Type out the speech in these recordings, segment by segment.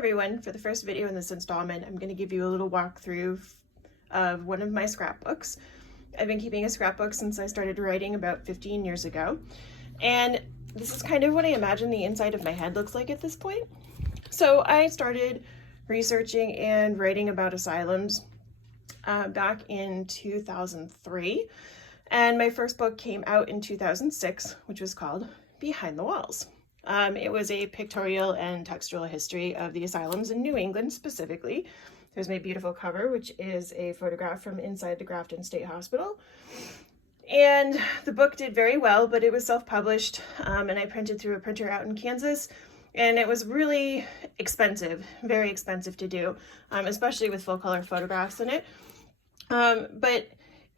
everyone, for the first video in this installment, I'm going to give you a little walkthrough of one of my scrapbooks. I've been keeping a scrapbook since I started writing about 15 years ago, and this is kind of what I imagine the inside of my head looks like at this point. So I started researching and writing about asylums back in 2003, and my first book came out in 2006, which was called Behind the Walls. It was a pictorial and textual history of the asylums in New England specifically. There's my beautiful cover, which is a photograph from inside the Grafton State Hospital. And the book did very well, but it was self-published, and I printed through a printer out in Kansas, and it was really expensive, very expensive to do, especially with full color photographs in it. But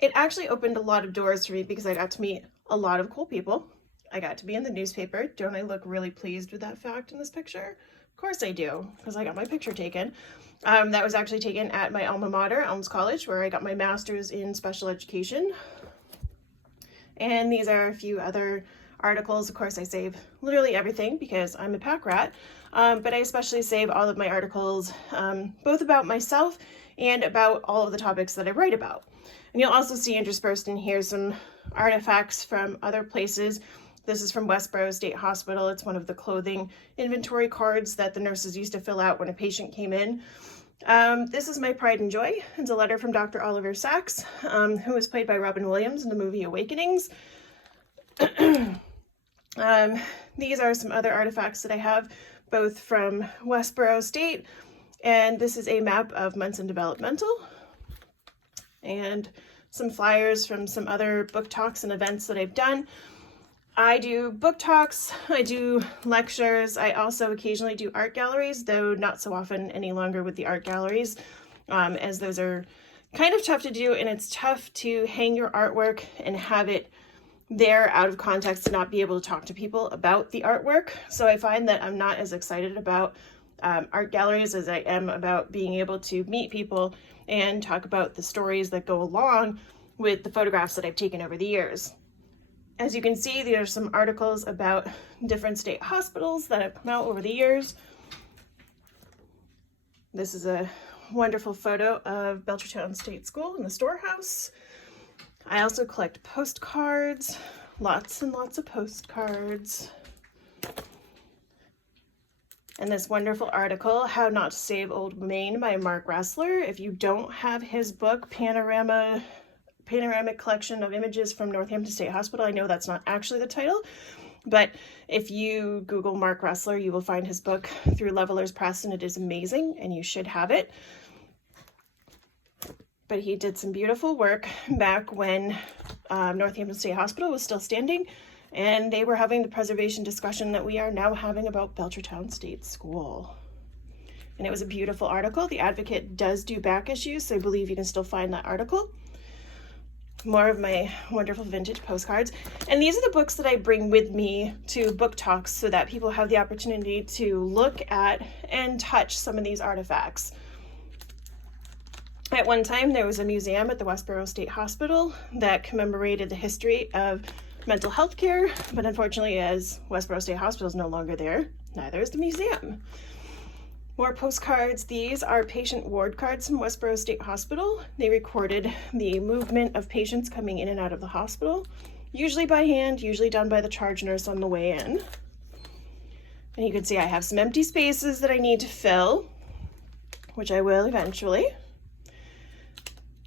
it actually opened a lot of doors for me because I got to meet a lot of cool people. I got to be in the newspaper. Don't I look really pleased with that fact in this picture? Of course I do, because I got my picture taken. That was actually taken at my alma mater, Elms College, where I got my master's in special education. And these are a few other articles. Of course, I save literally everything because I'm a pack rat, but I especially save all of my articles, both about myself and about all of the topics that I write about. And you'll also see interspersed in here some artifacts from other places. This is from Westboro State Hospital. It's one of the clothing inventory cards that the nurses used to fill out when a patient came in. This is my pride and joy. It's a letter from Dr. Oliver Sacks, who was played by Robin Williams in the movie Awakenings. These are some other artifacts that I have, both from Westboro State, and this is a map of Munson Developmental, and some flyers from some other book talks and events that I've done. I do book talks, I do lectures, I also occasionally do art galleries, though not so often any longer with the art galleries, as those are kind of tough to do, and it's tough to hang your artwork and have it there out of context to not be able to talk to people about the artwork. So I find that I'm not as excited about art galleries as I am about being able to meet people and talk about the stories that go along with the photographs that I've taken over the years. As you can see, there are some articles about different state hospitals that have come out over the years. This is a wonderful photo of Belchertown State School in the storehouse. I also collect postcards, lots and lots of postcards. And this wonderful article, How Not to Save Old Maine by Mark Ressler. If you don't have his book, Panoramic Collection of Images from Northampton State Hospital, I know that's not actually the title, but if you Google Mark Ressler, you will find his book through Levelers Press, and it is amazing, and you should have it. But he did some beautiful work back when Northampton State Hospital was still standing, and they were having the preservation discussion that we are now having about Belchertown State School. And it was a beautiful article. The Advocate does do back issues, so I believe you can still find that article. More of my wonderful vintage postcards. And these are the books that I bring with me to book talks so that people have the opportunity to look at and touch some of these artifacts. At one time, there was a museum at the Westboro State Hospital that commemorated the history of mental health care, but unfortunately, as Westboro State Hospital is no longer there, neither is the museum. More postcards. These are patient ward cards from Westboro State Hospital. They recorded the movement of patients coming in and out of the hospital, usually by hand, usually done by the charge nurse on the way in. And you can see I have some empty spaces that I need to fill, which I will eventually.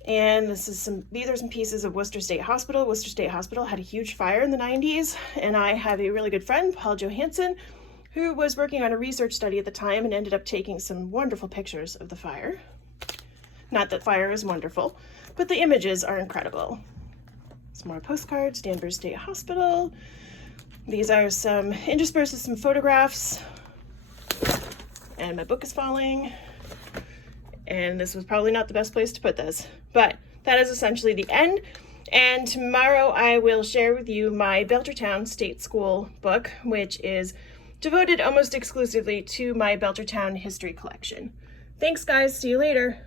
And these are some pieces of Worcester State Hospital. Worcester State Hospital had a huge fire in the 90s, and I have a really good friend, Paul Johansson, who was working on a research study at the time and ended up taking some wonderful pictures of the fire. Not that fire is wonderful, but the images are incredible. Some more postcards, Danvers State Hospital. These are some interspersed with some photographs. And my book is falling. And this was probably not the best place to put this, but that is essentially the end. And tomorrow I will share with you my Belchertown State School book, which is devoted almost exclusively to my Belchertown history collection. Thanks, guys. See you later.